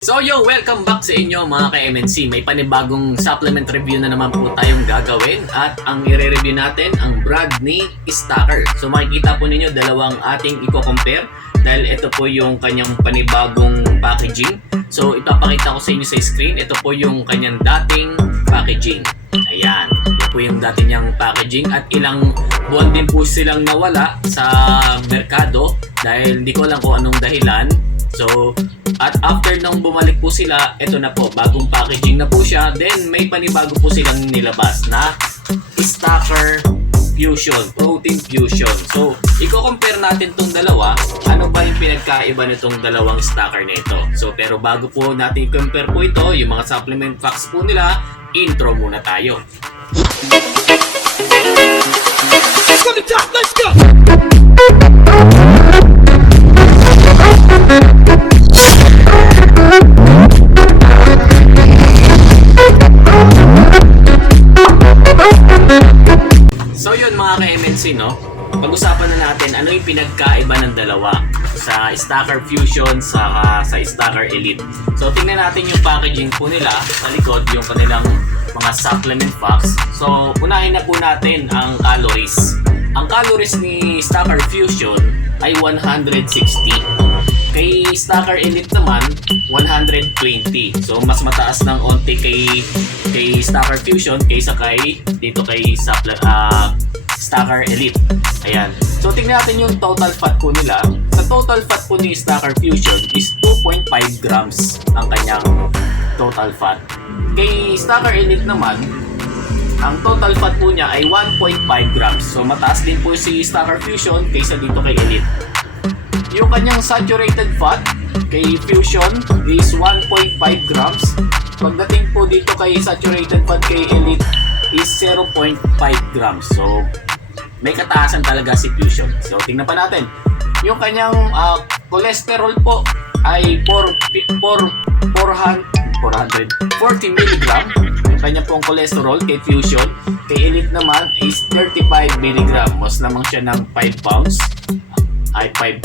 So welcome back sa inyo mga ka-MNC. May panibagong supplement review na naman po tayong gagawin at ang i-review natin ang brand ni Stacker. So makikita po ninyo dalawang ating i-compare dahil ito po yung kanyang panibagong packaging. So ipapakita ko sa inyo sa screen, ito po yung kanyang dating packaging. Ayan, ito po yung dati niyang packaging at ilang buwan din po silang nawala sa merkado dahil hindi ko alam kung anong dahilan. So, at after nung bumalik po sila, ito na po, bagong packaging na po siya. Then, may panibago po silang nilabas na Stacker Fusion, Protein Fusion. So, i-compare natin tong dalawa. Ano ba yung pinagkaiba nitong dalawang Stacker na ito? So, pero bago po natin i-compare po ito, yung mga supplement facts po nila, intro muna tayo. Let's go to the top, let's go! So yun mga ka-MNC, no? Pag-usapan na natin ano yung pinagkaiba ng dalawa sa Stacker Fusion sa Stacker Elite. So tingnan natin yung packaging po nila sa likod, yung kanilang mga supplement packs. So unahin na po natin ang calories. Ang calories ni Stacker Fusion ay 160. Kay Stacker Elite naman 120. So mas mataas ng onti kay Stacker Fusion kaysa dito kay Stacker Elite. Ayan. So tingnan natin yung total fat po nila. Sa total fat po ni Stacker Fusion is 2.5 grams ang kanyang total fat. Kay Stacker Elite naman, ang total fat po niya ay 1.5 grams. So mataas din po si Stacker Fusion kaysa dito kay Elite. Yung kanyang saturated fat kay Fusion is 1.5 grams. Pagdating po dito kay saturated fat kay Elite is 0.5 grams. So may kataasan talaga si Fusion. So tingnan pa natin. Yung kanyang cholesterol po ay 440 mg. Yung kanya pong cholesterol kay Fusion. Kay Elite naman is 35 mg. Mas lamang siya ng 5 pounds. Ay 5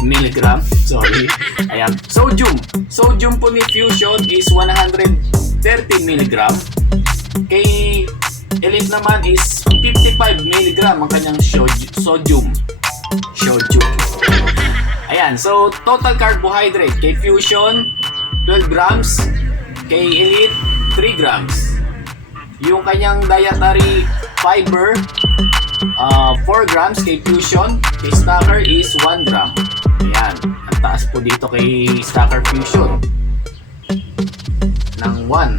mg. Sorry. Ayan. Sodium po ni Fusion is 130 mg. Kay Elite naman is 55 mg ang kanyang sodium. Ayan. So total carbohydrate kay Fusion 12 grams. Kay Elite 3 grams. Yung kanyang dietary fiber 4 grams kay Fusion, kay Stacker is 1 gram. Ayan, ang taas po dito kay Stacker Fusion ng 4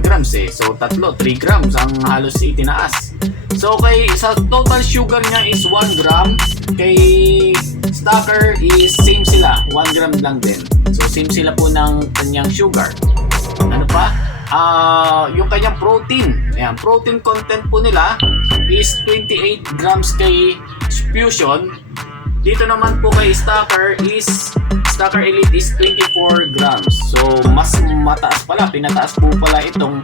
grams eh. So 3 grams ang halos itinaas. So sa total sugar niya is 1 gram. Kay Stacker is same sila, 1 gram lang din. So same sila po ng kanyang sugar. Ano pa? Yung kanyang protein. Ayan, protein content po nila is 28 grams kay Fusion. Dito naman po kay Stacker Elite is 24 grams. So mas mataas pala, pinataas po pala itong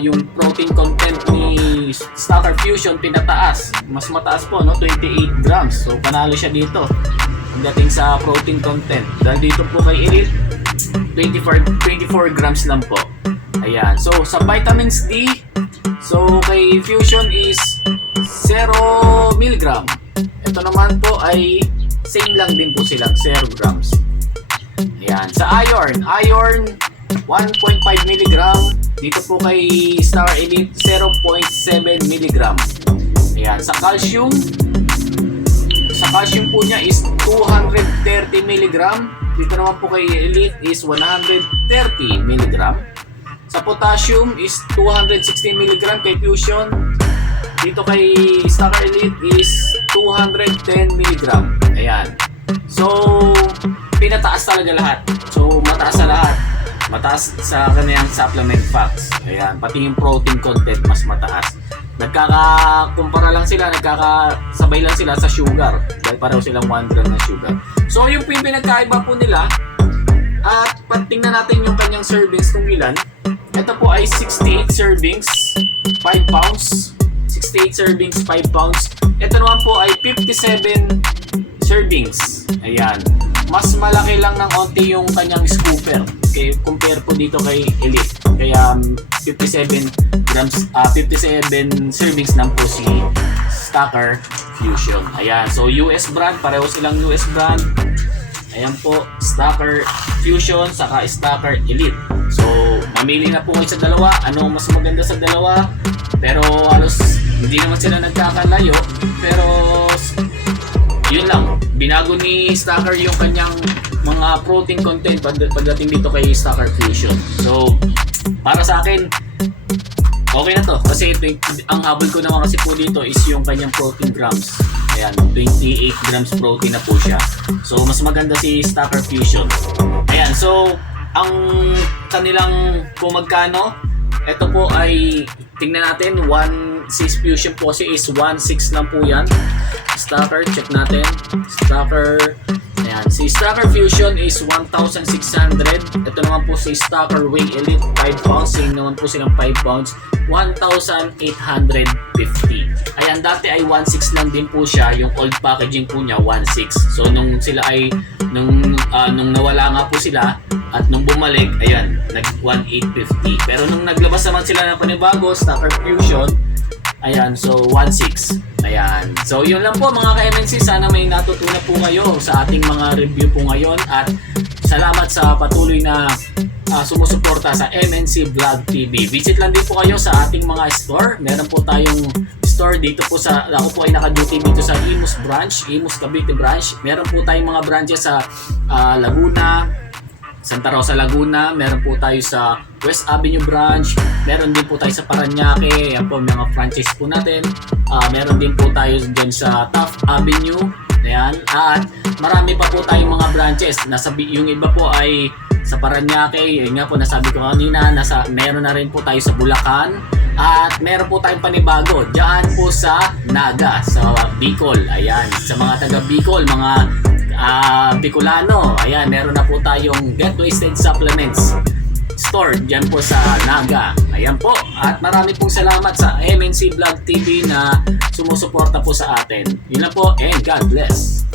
yung protein content ni Stacker Fusion, pinataas. Mas mataas po, no? 28 grams. So panalo siya dito pagdating sa protein content. Dahil dito po kay Elite 24 grams lang po. Ayan. So, sa vitamins D, so kay Fusion is 0 mg. Ito naman po ay same lang din po silang 0 grams. Ayan. Sa iron 1.5 mg. Dito po kay Star Elite 0.7 mg. Ayan. Sa calcium po niya is 230 mg. Dito naman po kay Elite is 130 mg. Sa potassium is 260 mg kay Fusion. Dito kay Stacker Elite is 210 mg. Ayan. So, pinataas talaga lahat. So, mataas sa lahat. Mataas sa kanyang supplement facts. Ayan. Pati yung protein content mas mataas. Nagkakakumpara lang sila, nagkakasabay lang sila sa sugar. Dahil pareho silang 1 gram ng sugar. So, yung pinagkaiba po nila. At tingnan natin yung kanyang servings kung ilan. Ito po ay 68 servings, 5 pounds. 68 servings, 5 pounds. Ito naman po ay 57 servings. Ayan. mas malaki lang ng onti yung kanyang scooper. Okay, compare po dito kay Elite. Kaya 57 grams, 57 servings lang po si Stacker Fusion. Ayan, so US brand, pareho silang US brand. Ayan po, Stacker Fusion saka Stacker Elite. So, mamili na po kayo sa dalawa. Ano ang mas maganda sa dalawa? Pero halos hindi naman sila nagkakalayo. Pero yun lang, binago ni Stacker yung kanyang mga protein content pagdating dito kay Stacker Fusion. So, para sa akin, okay na to. Kasi ang habol ko naman kasi po dito is yung kanyang protein grams. Ayan, 28 grams protein na po siya. So, mas maganda si Stacker Fusion. Ayan, so, ang kanilang kung magkano, ito po ay, tingnan natin, 1.6 Fusion po siya is 1.6 lang po yan. Stacker, check natin. Stacker, ayan. Si Stacker Fusion is 1,600. Ito naman po si Stacker Wing Elite 5 pounds. Same naman po silang 5 pounds. 1,850. Ayan, dati ay 1.6 lang din po siya. Yung old packaging po niya, 1.6. So, nung sila ay, nung nawala nga po sila, at nung bumalik, ayan, nag 1,850. Pero nung naglabas naman sila ng panibago, Stacker Fusion, ayan, so 1.6. Ayan. So, yun lang po mga ka-MNC. Sana may natutunan po kayo sa ating mga review po ngayon. At salamat sa patuloy na sumusuporta sa MNC Vlog TV. Visit lang din po kayo sa ating mga store. Meron po tayong store dito po sa, ako po ay naka-duty dito sa Imus branch, Imus Cavite branch. Meron po tayong mga branches sa Laguna, Santa Rosa, Laguna. Meron po tayo sa West Avenue branch. Meron din po tayo sa Parañaque. Yan po mga franchise po natin. Meron din po tayo dyan sa Taft Avenue. Ayan. At marami pa po tayong mga branches. Yung iba po ay sa Parañaque. Yun nga po, nasabi ko kanina. Meron na rin po tayo sa Bulacan. At meron po tayong panibago. Diyan po sa Naga, sa Bicol. Ayan. Sa mga taga Bicol, mga Bicolano, ayan, meron na po tayong Get Wasted Supplements store dyan po sa Naga. Ayan po, at marami pong salamat sa MNC Vlog TV na sumusuporta po sa atin. Yun lang po, and God bless.